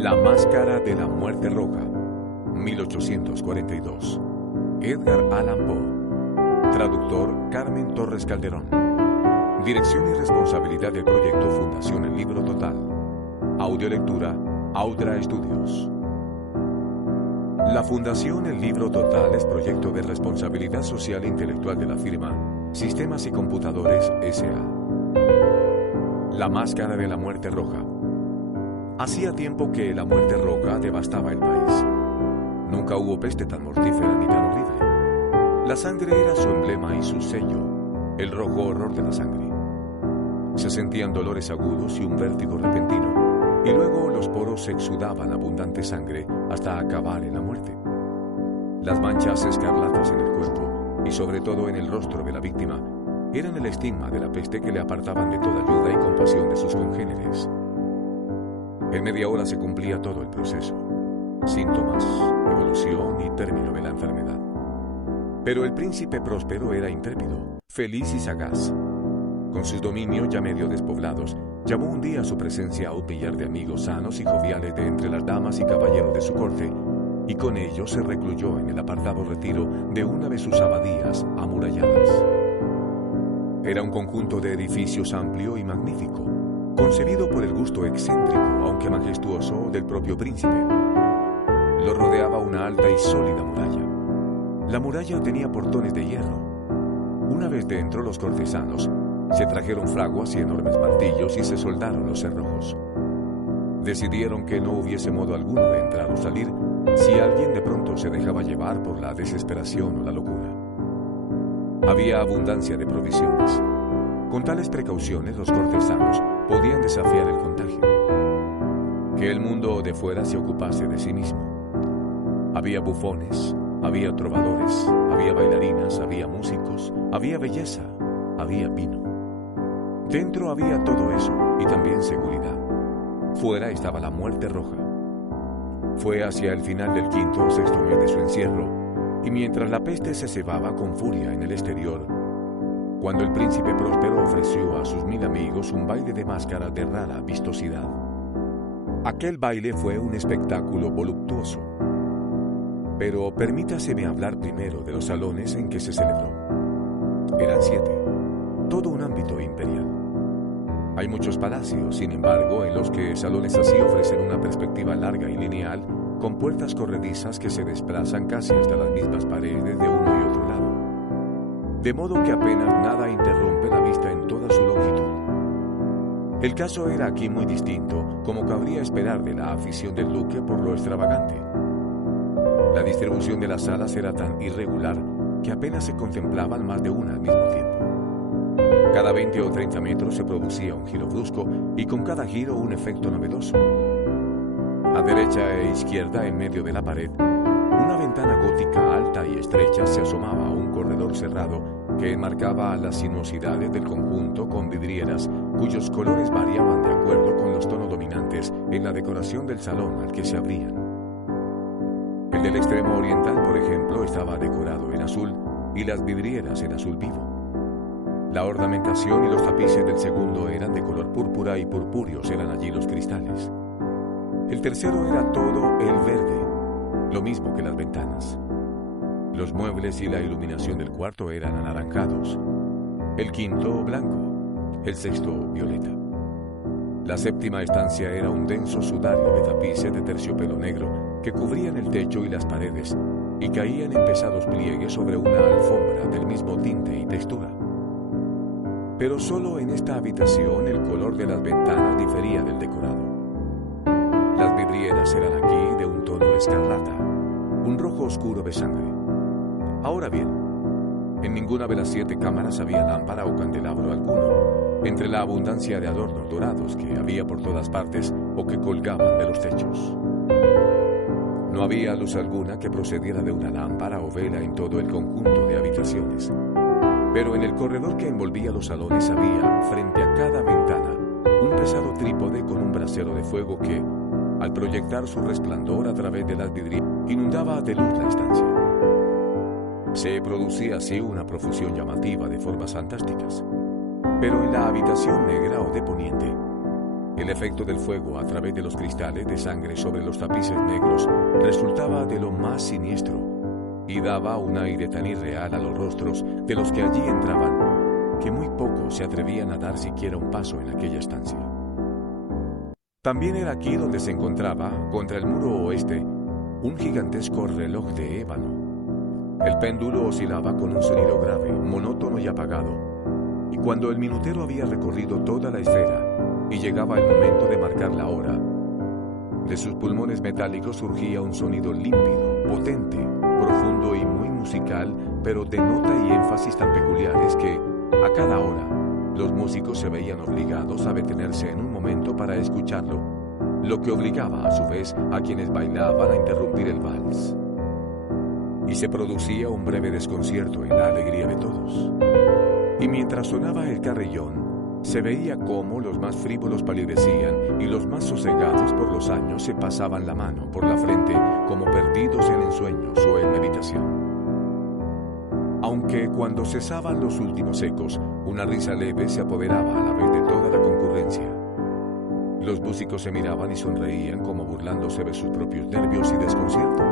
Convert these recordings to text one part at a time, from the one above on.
La máscara de la muerte roja, 1842. Edgar Allan Poe. Traductor Carmen Torres Calderón. Dirección y responsabilidad del proyecto Fundación El Libro Total. Audiolectura Audra Studios. La Fundación El Libro Total es proyecto de responsabilidad social e intelectual de la firma Sistemas y Computadores S.A. La máscara de la muerte roja. Hacía tiempo que la muerte roja devastaba el país. Nunca hubo peste tan mortífera ni tan horrible. La sangre era su emblema y su sello, el rojo horror de la sangre. Se sentían dolores agudos y un vértigo repentino, y luego los poros exudaban abundante sangre hasta acabar en la muerte. Las manchas escarlatas en el cuerpo, y sobre todo en el rostro de la víctima, eran el estigma de la peste que le apartaban de toda ayuda y compasión de sus congéneres. En media hora se cumplía todo el proceso: síntomas, evolución y término de la enfermedad. Pero el príncipe próspero era intrépido, feliz y sagaz. Con sus dominios ya medio despoblados, llamó un día a su presencia a un millar de amigos sanos y joviales de entre las damas y caballeros de su corte, y con ellos se recluyó en el apartado retiro de una de sus abadías amuralladas. Era un conjunto de edificios amplio y magnífico, concebido por el gusto excéntrico, aunque majestuoso, del propio príncipe. Lo rodeaba una alta y sólida muralla. La muralla tenía portones de hierro. Una vez dentro, los cortesanos se trajeron fraguas y enormes martillos y se soldaron los cerrojos. Decidieron que no hubiese modo alguno de entrar o salir si alguien de pronto se dejaba llevar por la desesperación o la locura. Había abundancia de provisiones. Con tales precauciones, los cortesanos podían desafiar el contagio. Que el mundo de fuera se ocupase de sí mismo. Había bufones, había trovadores, había bailarinas, había músicos, había belleza, había vino. Dentro había todo eso y también seguridad. Fuera estaba la muerte roja. Fue hacia el final del quinto o sexto mes de su encierro, y mientras la peste se cebaba con furia en el exterior, cuando el príncipe próspero ofreció a sus 1000 amigos un baile de máscaras de rara vistosidad. Aquel baile fue un espectáculo voluptuoso. Pero permítaseme hablar primero de los salones en que se celebró. Eran 7, todo un ámbito imperial. Hay muchos palacios, sin embargo, en los que salones así ofrecen una perspectiva larga y lineal, con puertas corredizas que se desplazan casi hasta las mismas paredes de uno y otro lado. De modo que apenas nada interrumpe la vista en toda su longitud. El caso era aquí muy distinto, como cabría esperar de la afición del duque por lo extravagante. La distribución de las salas era tan irregular que apenas se contemplaban más de una al mismo tiempo. Cada 20 o 30 metros se producía un giro brusco y con cada giro un efecto novedoso. A derecha e izquierda, en medio de la pared, una ventana gótica alta y estrecha se asomaba a un corredor cerrado que enmarcaba las sinuosidades del conjunto con vidrieras cuyos colores variaban de acuerdo con los tonos dominantes en la decoración del salón al que se abrían. El del extremo oriental, por ejemplo, estaba decorado en azul y las vidrieras en azul vivo. La ornamentación y los tapices del segundo eran de color púrpura y purpúreos eran allí los cristales. El tercero era todo el verde, lo mismo que las ventanas. Los muebles y la iluminación del cuarto eran anaranjados. El quinto, blanco. El sexto, violeta. La séptima estancia era un denso sudario de tapices de terciopelo negro que cubrían el techo y las paredes y caían en pesados pliegues sobre una alfombra del mismo tinte y textura. Pero solo en esta habitación el color de las ventanas difería del decorado. Las vidrieras eran aquí de un tono escarlata, un rojo oscuro de sangre. Ahora bien, en ninguna de las 7 cámaras había lámpara o candelabro alguno, entre la abundancia de adornos dorados que había por todas partes o que colgaban de los techos. No había luz alguna que procediera de una lámpara o vela en todo el conjunto de habitaciones. Pero en el corredor que envolvía los salones había, frente a cada ventana, un pesado trípode con un brasero de fuego que, al proyectar su resplandor a través de las vidrieras, inundaba de luz la estancia. Se producía así una profusión llamativa de formas fantásticas. Pero en la habitación negra o de poniente, El efecto del fuego a través de los cristales de sangre sobre los tapices negros resultaba de lo más siniestro y daba un aire tan irreal a los rostros de los que allí entraban que muy pocos se atrevían a dar siquiera un paso en aquella estancia. También era aquí donde se encontraba, contra el muro oeste, un gigantesco reloj de ébano. El péndulo oscilaba con un sonido grave, monótono y apagado, y cuando el minutero había recorrido toda la esfera y llegaba el momento de marcar la hora, de sus pulmones metálicos surgía un sonido límpido, potente, profundo y muy musical, pero de nota y énfasis tan peculiares que, a cada hora, los músicos se veían obligados a detenerse en un momento para escucharlo, lo que obligaba a su vez a quienes bailaban a interrumpir el vals. Y se producía un breve desconcierto en la alegría de todos. Y mientras sonaba el carrillón, se veía cómo los más frívolos palidecían y los más sosegados por los años se pasaban la mano por la frente como perdidos en ensueños o en meditación. Aunque cuando cesaban los últimos ecos, una risa leve se apoderaba a la vez de toda la concurrencia. Los músicos se miraban y sonreían como burlándose de sus propios nervios y desconcierto,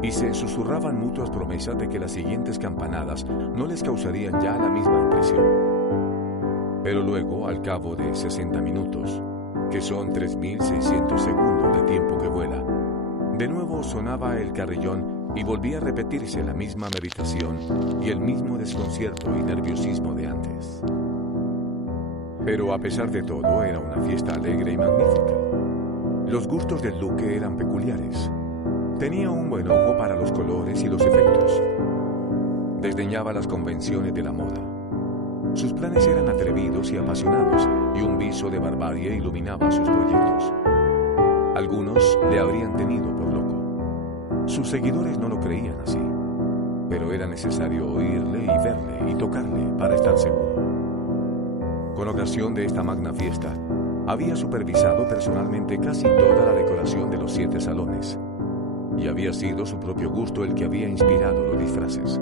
y se susurraban mutuas promesas de que las siguientes campanadas no les causarían ya la misma impresión. Pero luego, al cabo de 60 minutos, que son 3.600 segundos de tiempo que vuela, de nuevo sonaba el carrillón y volvía a repetirse la misma meditación y el mismo desconcierto y nerviosismo de antes. Pero a pesar de todo, era una fiesta alegre y magnífica. Los gustos del duque eran peculiares. Tenía un buen ojo para los colores y los efectos. Desdeñaba las convenciones de la moda. Sus planes eran atrevidos y apasionados, y un viso de barbarie iluminaba sus proyectos. Algunos le habrían tenido por loco. Sus seguidores no lo creían así, pero era necesario oírle y verle y tocarle para estar seguro. Con ocasión de esta magna fiesta, había supervisado personalmente casi toda la decoración de los 7 salones, y había sido su propio gusto el que había inspirado los disfraces.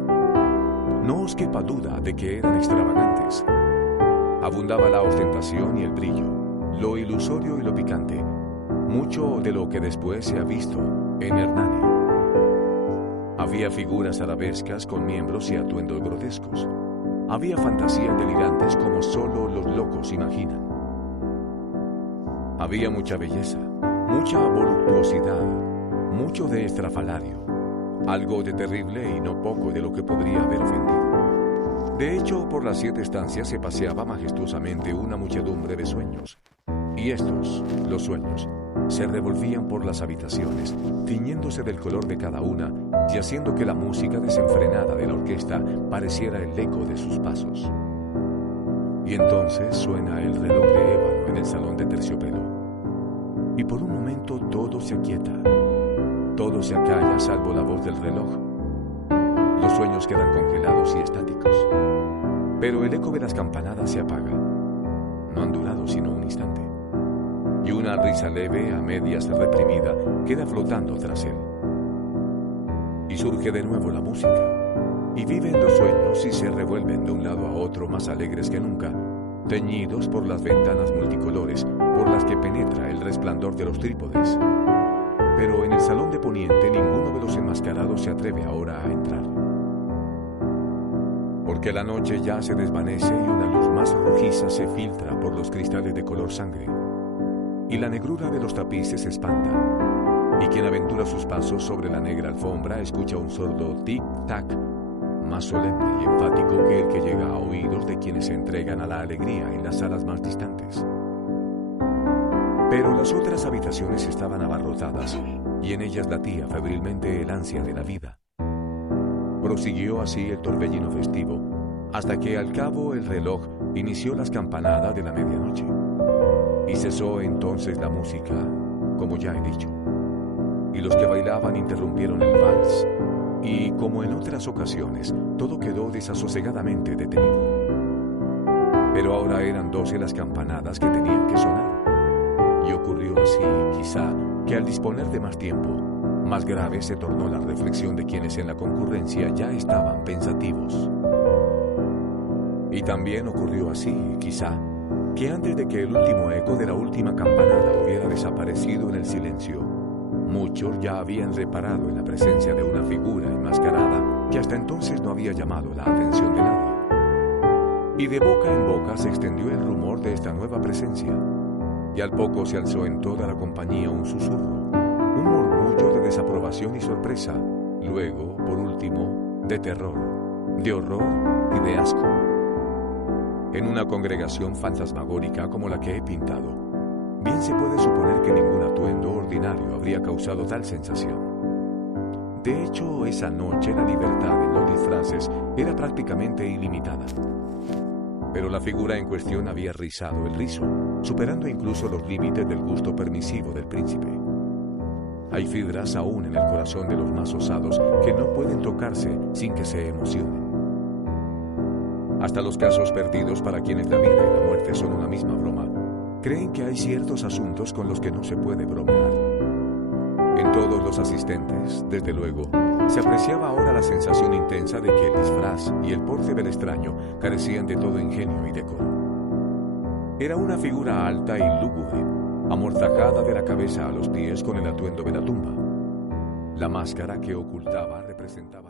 No os quepa duda de que eran extravagantes. Abundaba la ostentación y el brillo, lo ilusorio y lo picante, mucho de lo que después se ha visto en Hernani. Había figuras arabescas con miembros y atuendos grotescos. Había fantasías delirantes como solo los locos imaginan. Había mucha belleza, mucha voluptuosidad, mucho de estrafalario, algo de terrible y no poco de lo que podría haber ofendido. De hecho, por las 7 estancias se paseaba majestuosamente una muchedumbre de sueños, y estos, los sueños, se revolvían por las habitaciones, tiñéndose del color de cada una y haciendo que la música desenfrenada de la orquesta pareciera el eco de sus pasos. Y entonces suena el reloj de ébano en el salón de terciopelo, y por un momento todo se aquieta, todo se acalla salvo la voz del reloj. Los sueños quedan congelados y estáticos, pero el eco de las campanadas se apaga. No han durado sino un instante, y una risa leve, a medias reprimida, queda flotando tras él. Y surge de nuevo la música, y viven los sueños y se revuelven de un lado a otro más alegres que nunca, teñidos por las ventanas multicolores por las que penetra el resplandor de los trípodes. Pero en el salón de poniente ninguno de los enmascarados se atreve ahora a entrar, porque la noche ya se desvanece y una luz más rojiza se filtra por los cristales de color sangre, y la negrura de los tapices se espanta, y quien aventura sus pasos sobre la negra alfombra escucha un sordo tic-tac, más solemne y enfático que el que llega a oídos de quienes se entregan a la alegría en las salas más distantes. Pero las otras habitaciones estaban abarrotadas, y en ellas latía febrilmente el ansia de la vida. Prosiguió así el torbellino festivo, hasta que al cabo el reloj inició las campanadas de la medianoche. Y cesó entonces la música, como ya he dicho. Y los que bailaban interrumpieron el vals, y como en otras ocasiones, todo quedó desasosegadamente detenido. Pero ahora eran 12 las campanadas que tenían que sonar. Y ocurrió así, quizá, que al disponer de más tiempo, más grave se tornó la reflexión de quienes en la concurrencia ya estaban pensativos. Y también ocurrió así, quizá, que antes de que el último eco de la última campanada hubiera desaparecido en el silencio, muchos ya habían reparado en la presencia de una figura enmascarada que hasta entonces no había llamado la atención de nadie. Y de boca en boca se extendió el rumor de esta nueva presencia, y al poco se alzó en toda la compañía un susurro, un murmullo de desaprobación y sorpresa, luego, por último, de terror, de horror y de asco. En una congregación fantasmagórica como la que he pintado, bien se puede suponer que ningún atuendo ordinario habría causado tal sensación. De hecho, esa noche la libertad en los disfraces era prácticamente ilimitada. Pero la figura en cuestión había rizado el rizo, superando incluso los límites del gusto permisivo del príncipe. Hay fibras aún en el corazón de los más osados que no pueden tocarse sin que se emocionen. Hasta los casos perdidos, para quienes la vida y la muerte son una misma broma, creen que hay ciertos asuntos con los que no se puede bromear. En todos los asistentes, desde luego, se apreciaba ahora la sensación intensa de que el disfraz y el porte del extraño carecían de todo ingenio y decoro. Era una figura alta y lúgubre, amortajada de la cabeza a los pies con el atuendo de la tumba. La máscara que ocultaba representaba